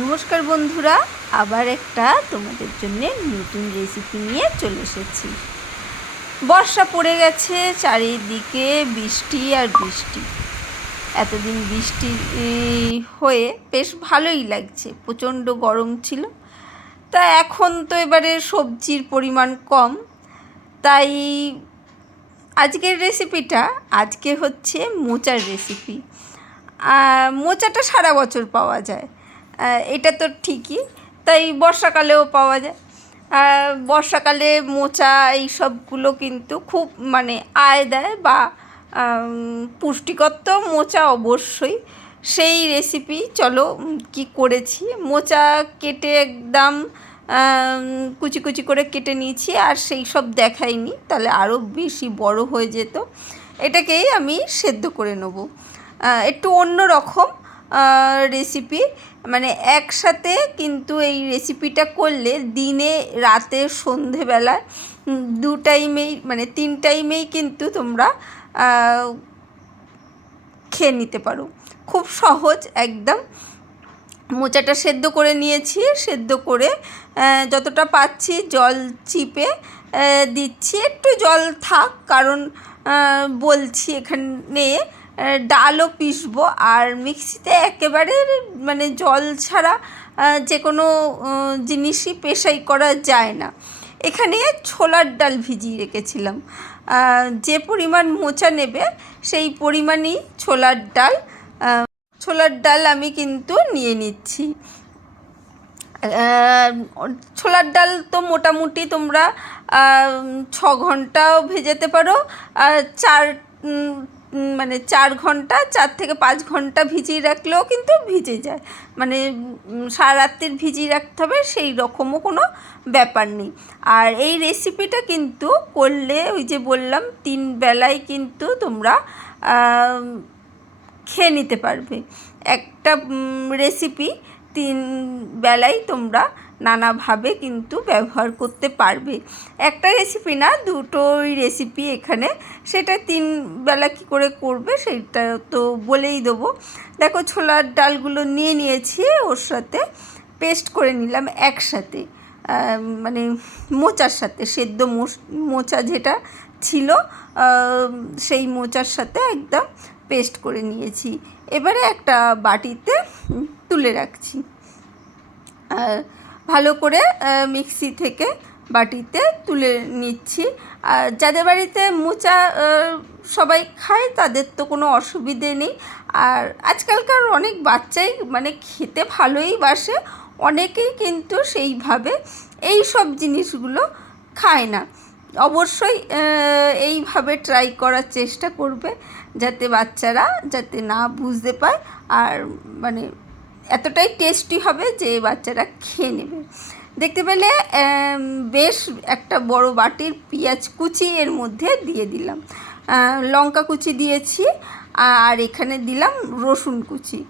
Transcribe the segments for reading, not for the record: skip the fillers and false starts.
নমস্কার বন্ধুরা, আবার একটা তোমাদের জন্য নতুন রেসিপি নিয়ে চলে এসেছি। বর্ষা পড়ে গেছে, চারিদিকে বৃষ্টি আর বৃষ্টি। এতদিন বৃষ্টি হয়ে বেশ ভালোই লাগছে, প্রচণ্ড গরম ছিল। তা এখন তো এবারে সবজির পরিমাণ কম, তাই আজকের রেসিপিটা হচ্ছে মোচার রেসিপি। মোচাটা সারা বছর পাওয়া যায়, এটা তো ঠিকই, তাই বর্ষাকালেও পাওয়া যায়। বর্ষাকালে মোচা এই সবগুলো কিন্তু খুব আয় দেয় বা পুষ্টিকর তো মোচা অবশ্যই। সেই রেসিপি চলো কি করেছি। মোচা কেটে একদম কুচি কুচি করে কেটে নিয়েছি, আর সেই সব দেখাইনি, তাহলে আরও বেশি বড় হয়ে যেত। এটাকেই আমি সেদ্ধ করে নেব। একটু অন্য রকম রেসিপি, একসাথে কিন্তু এই রেসিপিটা করলে দিনে, রাতে, সন্ধেবেলায় দু টাইমেই 3 টাইমেই কিন্তু তোমরা খেয়ে নিতে পারো। খুব সহজ একদম। মোচাটা সেদ্ধ করে নিয়েছি, সেদ্ধ করে যতটা পাচ্ছি জল চিপে দিচ্ছি। একটু জল থাক, কারণ বলছি এখানে ডালও পিসবো, আর মিক্সিতে একেবারে জল ছাড়া যে কোনো জিনিসই পেশাই করা যায় না। এখানে ছোলার ডাল ভিজিয়ে রেখেছিলাম। যে পরিমাণ মোচা নেবে সেই পরিমাণই ছোলার ডাল আমি কিন্তু নিয়ে নিচ্ছি। ছোলার ডাল তো মোটামুটি তোমরা 6 ঘন্টাও ভেজাতে পারো, 4 ঘন্টা, 4 থেকে 5 ঘন্টা ভিজিয়ে রাখলেও কিন্তু ভিজে যায়। সারা রাত্রির ভিজিয়ে রাখতে হবে, সেই রকমও কোনো ব্যাপার নেই। আর এই রেসিপিটা কিন্তু করলে, ওই যে বললাম, 3 বেলায় কিন্তু তোমরা খেয়ে নিতে পারবে। একটা রেসিপি 3 বেলায় তোমরা নানাভাবে কিন্তু ব্যবহার করতে পারবে। একটা রেসিপি না, দুটোই রেসিপি এখানে। সেটা 3 বেলা কী করে করবে সেটা তো বলেই দেবো। দেখো, ছোলার ডালগুলো নিয়ে নিয়েছি, ওর সাথে পেস্ট করে নিলাম একসাথে, মোচার সাথে। সেদ্ধ মোচা যেটা ছিল সেই মোচার সাথে একদম পেস্ট করে নিয়েছি। এবারে একটা বাটিতে তুলে রাখছি। ভালো করে মিক্সি থেকে বাটিতে তুলে নিচ্ছি। আর যাদের বাড়িতে মোচা সবাই খায় তাদের তো কোনো অসুবিধে নেই। আর আজকালকার অনেক বাচ্চাই খেতে ভালোই বাসে, অনেকেই কিন্তু সেইভাবে এই সব জিনিসগুলো খায় না। অবশ্যই এইভাবে ট্রাই করার চেষ্টা করবে, যাতে বাচ্চারা না বুঝতে পায়, আর এতটাই টেস্টি হবে যে বাচ্চারা খেয়ে নেবে। দেখতে পেলে বেশ একটা বড় বাটির পেঁয়াজ কুচি এর মধ্যে দিয়ে দিলাম, লঙ্কা কুচি দিয়েছি, আর এখানে দিলাম রসুন কুচি,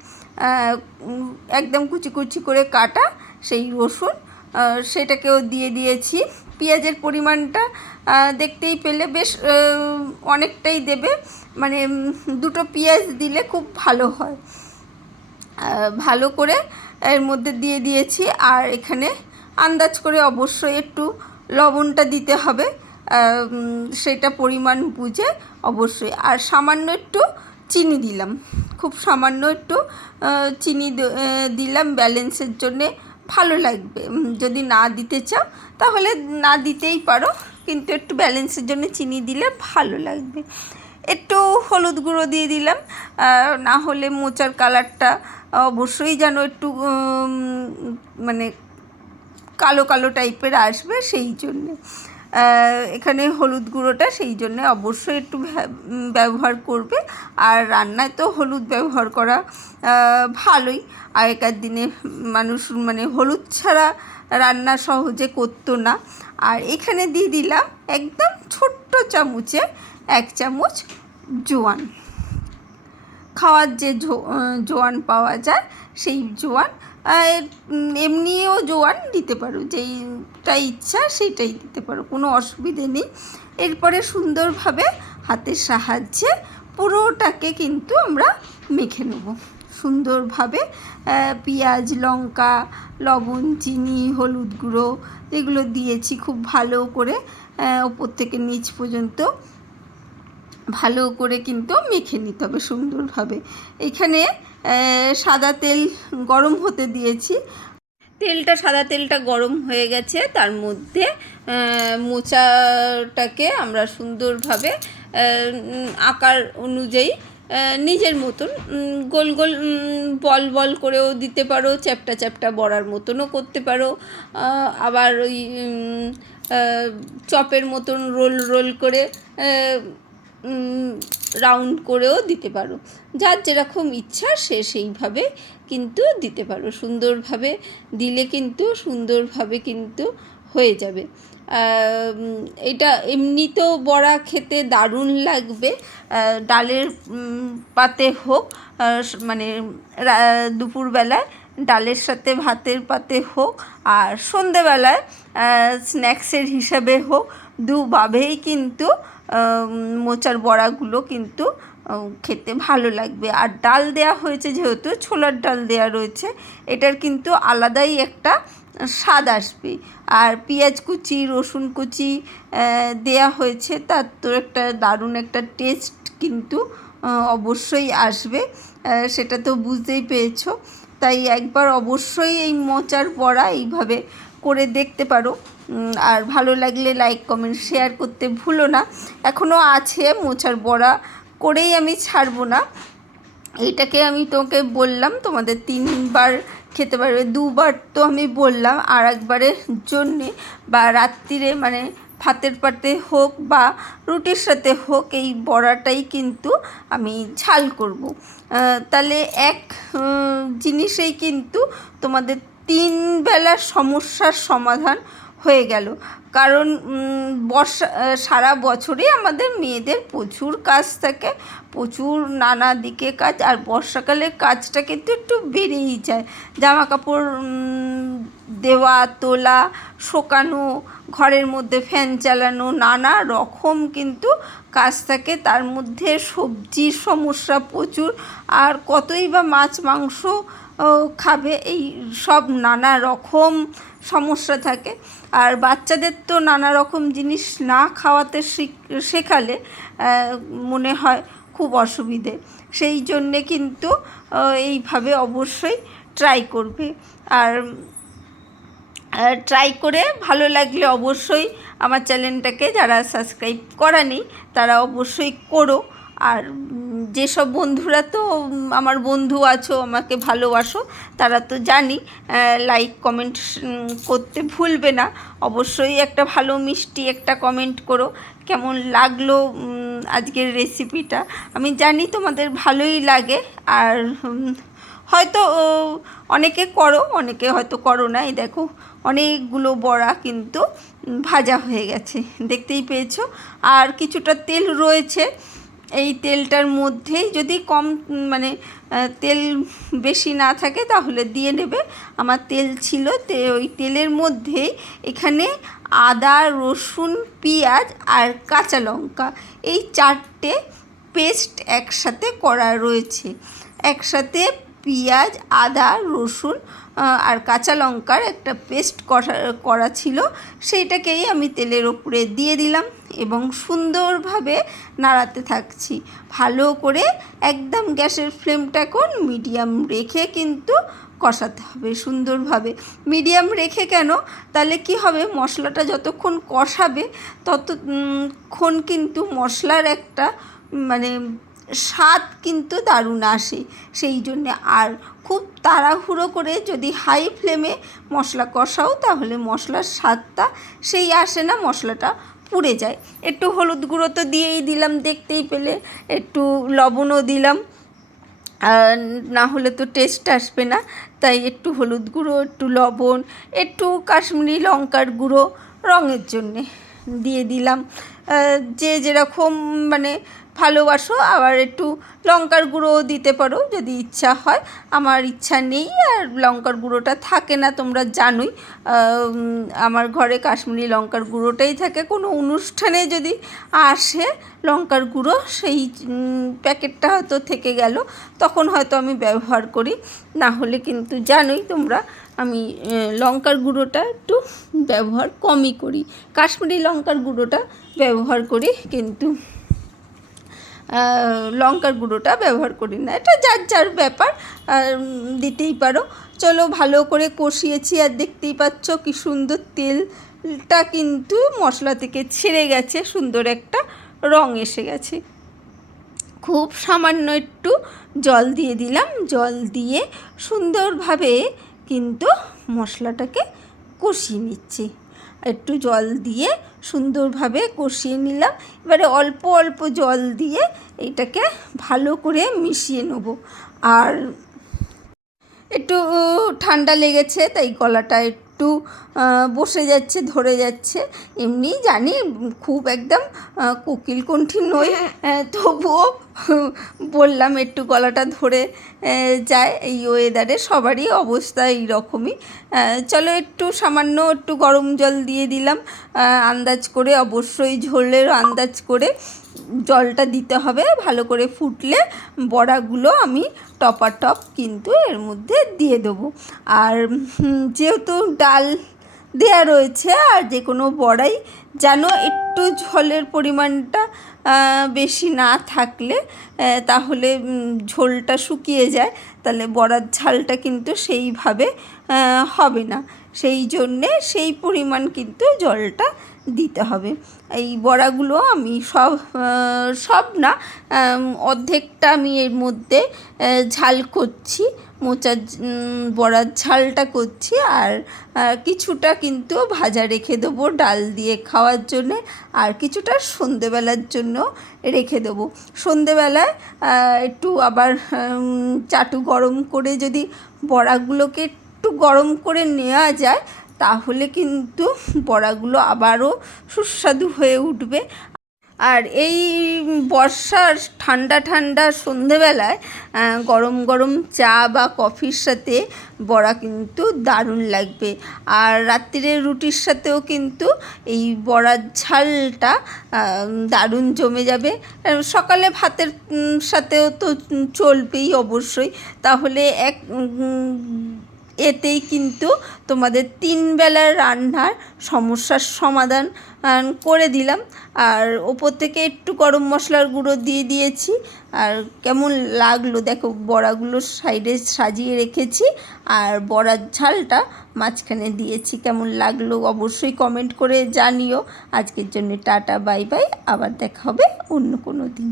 একদম কুচি কুচি করে কাটা সেই রসুন, সেটাকেও দিয়ে দিয়েছি। পেঁয়াজের পরিমাণটা দেখতেই পেলে বেশ অনেকটাই দেবে, 2টো পেঁয়াজ দিলে খুব ভালো হয়। ভালো করে এর মধ্যে দিয়ে দিয়েছি, আর এখানে আন্দাজ করে অবশ্যই একটু লবণটা দিতে হবে, সেটা পরিমাণ বুঝে অবশ্যই। আর সামান্য একটু চিনি দিলাম, খুব সামান্য একটু চিনি দিলাম ব্যালেন্সের জন্যে, ভালো লাগবে। যদি না দিতে চাও তাহলে না দিতেই পারো, কিন্তু একটু ব্যালেন্সের জন্য চিনি দিলে ভালো লাগবে। একটু হলুদ গুঁড়ো দিয়ে দিলাম, না হলে মোচার কালারটা অবশ্যই যেন একটু কালো কালো টাইপের আসবে, সেই জন্যে এখানে হলুদ গুঁড়োটা সেই জন্যে অবশ্যই একটু ব্যবহার করবে। আর রান্নায় তো হলুদ ব্যবহার করা ভালোই। আগেকার দিনে মানুষ হলুদ ছাড়া রান্না সহজে করতো না। আর এখানে দিয়ে দিলাম একদম ছোট্ট চামচে 1 চামচ জোয়ান, খাওয়ার যে জোয়ান পাওয়া যায় সেই জোয়ান, এমনিও জোয়ান দিতে পারো, যেইটা ইচ্ছা সেইটাই দিতে পারো, কোনো অসুবিধে নেই। এরপরে সুন্দরভাবে হাতের সাহায্যে পুরোটাকে কিন্তু আমরা মেখে নেব। সুন্দরভাবে পেঁয়াজ, লঙ্কা, লবণ, চিনি, হলুদ গুঁড়ো এগুলো দিয়েছি খুব ভালো করে ওপর থেকে নিচ পর্যন্ত ভালো করে কিন্তু মেখে নিতে হবে সুন্দরভাবে। এখানে সাদা তেল গরম হতে দিয়েছি, সাদা তেলটা গরম হয়ে গেছে। তার মধ্যে মোচাটাকে আমরা সুন্দরভাবে আকার অনুযায়ী নিজের মতন গোল গোল বল বল করেও দিতে পারো, চ্যাপটা চ্যাপটা বড়ার মতনও করতে পারো, আবার ওই চপের মতন রোল রোল করে রাউন্ড করেও দিতে পারো। যার যেরকম ইচ্ছা সে সেইভাবে কিন্তু দিতে পারো। সুন্দরভাবে দিলে কিন্তু সুন্দরভাবে কিন্তু হয়ে যাবে। এটা এমনিতেও বড়া খেতে দারুণ লাগবে, ডালের পাতে হোক, মানে দুপুরবেলায় ডালের সাথে ভাতের পাতে হোক, আর সন্ধেবেলায় স্ন্যাক্সের হিসাবে হোক, দুভাবেই কিন্তু মোচার বড়াগুলো কিন্তু খেতে ভালো লাগবে। আর ডাল দেয়া হয়েছে যেহেতু, ছোলার ডাল দেয়া রয়েছে, এটার কিন্তু আলাদাই একটা স্বাদ আসবে। আর পেঁয়াজ কুচি, রসুন কুচি দেয়া হয়েছে, তার তো একটা দারুণ একটা টেস্ট কিন্তু অবশ্যই আসবে, সেটা তো বুঝতেই পেরেছো। তাই একবার অবশ্যই এই মোচার বড়া এইভাবে করে দেখতে পারো। আর ভালো লাগলে লাইক, কমেন্ট, শেয়ার করতে ভুলো না। এখনও আছে মোচার বড়া, করেই আমি ছাড়বো না। এইটাকে আমি তোমাকে বললাম তোমাদের 3বার খেতে পারবে, 2বার তো আমি বললাম, আর একবারের জন্যে বা রাত্রিরে মানে ভাতের পাতে হোক বা রুটির সাথে হোক এই বড়াটাই কিন্তু আমি ঝাল করব। তাহলে এক জিনিসেই কিন্তু তোমাদের 3 বেলার সমস্যার সমাধান হয়ে গেল। কারণ সারা বছরই আমাদের মেয়েদের প্রচুর কাজ থাকে, প্রচুর নানা দিকে কাজ, আর বর্ষাকালে কাজটা কিন্তু একটু বেড়েই যায়। জামা কাপড় দেওয়া, তোলা, শোকানো, ঘরের মধ্যে ফ্যান চালানো, নানা রকম কিন্তু কাজ থাকে। তার মধ্যে সবজির সমস্যা প্রচুর, আর কতই বা মাছ মাংস খাবে, এই সব নানা রকম সমস্যা থাকে। আর বাচ্চাদের তো নানা রকম জিনিস না খাওয়াতে শেখালে মনে হয় খুব অসুবিধে। সেই জন্যে কিন্তু এইভাবে অবশ্যই ট্রাই করবে। আর ট্রাই করে ভালো লাগলে অবশ্যই আমার চ্যানেলটাকে যারা সাবস্ক্রাইব করেনি তারা অবশ্যই করো। আর যেসব বন্ধুরা তো আমার বন্ধু আছো, আমাকে ভালোবাসো, তারা তো জানি লাইক কমেন্ট করতে ভুলবে না। অবশ্যই একটা ভালো মিষ্টি একটা কমেন্ট করো, কেমন লাগলো আজকের রেসিপিটা। আমি জানি তোমাদের ভালোই লাগে, আর হয়তো অনেকে করো, অনেকে হয়তো করো না। এই দেখো অনেকগুলো বড়া কিন্তু ভাজা হয়ে গেছে, দেখতেই পেয়েছো। আর কিছুটা তেল রয়েছে, এই তেলটার মধ্যেই যদি কম মানে তেল বেশি না থাকে তাহলে দিয়ে নেবে। আমার তেল ছিল, ওই তেলের মধ্যেই এখানে আদা, রসুন, পেঁয়াজ আর কাঁচা লঙ্কা এই 4টে পেস্ট একসাথে করা রয়েছে। একসাথে পেঁয়াজ, আদা, রসুন আর কাঁচা লঙ্কার একটা পেস্ট করা ছিল, সেইটাকেই আমি তেলের ওপরে দিয়ে দিলাম এবং সুন্দরভাবে নাড়াতে থাকছি। ভালো করে একদম গ্যাসের ফ্লেমটা এখন মিডিয়াম রেখে কিন্তু কষাতে হবে সুন্দরভাবে। মিডিয়াম রেখে কেন, তাহলে কি হবে, মশলাটা যতক্ষণ কষাবে ততক্ষণ কিন্তু মশলার একটা মানে স্বাদ কিন্তু দারুণ আসে। সেই জন্যে আর খুব তাড়াহুড়ো করে যদি হাই ফ্লেমে মশলা কষাও তাহলে মশলার স্বাদটা সেই আসে না, মশলাটা পুড়ে যায়। একটু হলুদ গুঁড়ো তো দিয়েই দিলাম, দেখতেই পেলে, একটু লবণও দিলাম, না হলে তো টেস্ট আসবে না। তাই একটু হলুদ গুঁড়ো, একটু লবণ, একটু কাশ্মীরি লঙ্কার গুঁড়ো রঙের জন্যে দিয়ে দিলাম। যে যেরকম মানে ভালোবাসো আবার একটু লঙ্কার গুঁড়োও দিতে পারো যদি ইচ্ছা হয়। আমার ইচ্ছা নেই আর লঙ্কার গুঁড়োটা থাকে না, তোমরা জানোই আমার ঘরে কাশ্মীরি লঙ্কার গুঁড়োটাই থাকে। কোনো অনুষ্ঠানে যদি আসে লঙ্কার গুঁড়ো সেই প্যাকেটটা হয়তো থেকে গেল, তখন হয়তো আমি ব্যবহার করি, না হলে কিন্তু জানোই তোমরা আমি লঙ্কার গুঁড়োটা একটু ব্যবহার কমই করি। কাশ্মীরি লঙ্কার গুঁড়োটা ব্যবহার করি, কিন্তু লঙ্কার গুঁড়োটা ব্যবহার করি না। এটা যার যার ব্যাপার, দিতেই পারো। চলো ভালো করে কষিয়েছি আর দেখতেই পাচ্ছ কি সুন্দর তেলটা কিন্তু মশলা থেকে ছেড়ে গেছে, সুন্দর একটা রং এসে গেছে। খুব সামান্য একটু জল দিয়ে দিলাম, জল দিয়ে সুন্দরভাবে কিন্তু মশলাটাকে কষিয়ে নিচ্ছি। একটু জল দিয়ে সুন্দরভাবে কষিয়ে নিলাম। এবারে অল্প অল্প জল দিয়ে এইটাকে ভালো করে মিশিয়ে নেব। আর একটু ঠান্ডা লেগেছে তাই গলাটা একটু বসে যাচ্ছে, ধরে যাচ্ছে। এমনি জানি খুব একদম কোকিল কণ্ঠী নই, তবুও বললাম একটু গলাটা ধরে যায় এই ওয়েদারে, সবারই অবস্থা এই রকমই। চলো একটু সামান্য একটু গরম জল দিয়ে দিলাম, আন্দাজ করে, অবশ্যই ঝোলের আন্দাজ করে জলটা দিতে হবে। ভালো করে ফুটলে বড়াগুলো আমি টপাটপ কিন্তু এর মধ্যে দিয়ে দেবো। আর যেহেতু ডাল দেয়া রয়েছে আর যে কোনো বড়াই যেন একটু ঝোলের পরিমাণটা বেশি না থাকলে তাহলে ঝোলটা শুকিয়ে যায়, তাহলে বড়ার ঝালটা কিন্তু সেইভাবে হবে না। সেই জন্যে সেই পরিমাণ কিন্তু জলটা দিতে হবে। এই বড়াগুলো আমি সব না, অর্ধেকটা আমি এর মধ্যে ঝাল করছি, মোচার বড়ার ঝালটা করছি, আর কিছুটা কিন্তু ভাজা রেখে দেবো ডাল দিয়ে খাওয়ার জন্যে, আর কিছুটা সন্ধেবেলার জন্য রেখে দেবো। সন্ধেবেলায় একটু আবার চাটু গরম করে যদি বড়াগুলোকে একটু গরম করে নেওয়া যায় তাহলে কিন্তু বড়াগুলো আবারও সুস্বাদু হয়ে উঠবে। আর এই বর্ষার ঠান্ডা ঠান্ডা সন্ধেবেলায় গরম গরম চা বা কফির সাথে বড়া কিন্তু দারুণ লাগবে। আর রাত্রিরের রুটির সাথেও কিন্তু এই বড়ার ঝালটা দারুণ জমে যাবে। সকালে ভাতের সাথেও তো চলবেই অবশ্যই, তাহলে এতেই কিন্তু তোমাদের 3 বেলার রান্নার সমস্যার সমাধান করে দিলাম। আর ওপর থেকে একটু গরম মশলার গুঁড়ো দিয়ে দিয়েছি। আর কেমন লাগলো দেখো, বড়াগুলো সাইডে সাজিয়ে রেখেছি আর বড়ার ঝালটা মাঝখানে দিয়েছি। কেমন লাগলো অবশ্যই কমেন্ট করে জানিও। আজকের জন্য টাটা, বাই বাই, আবার দেখা হবে অন্য কোনো দিন।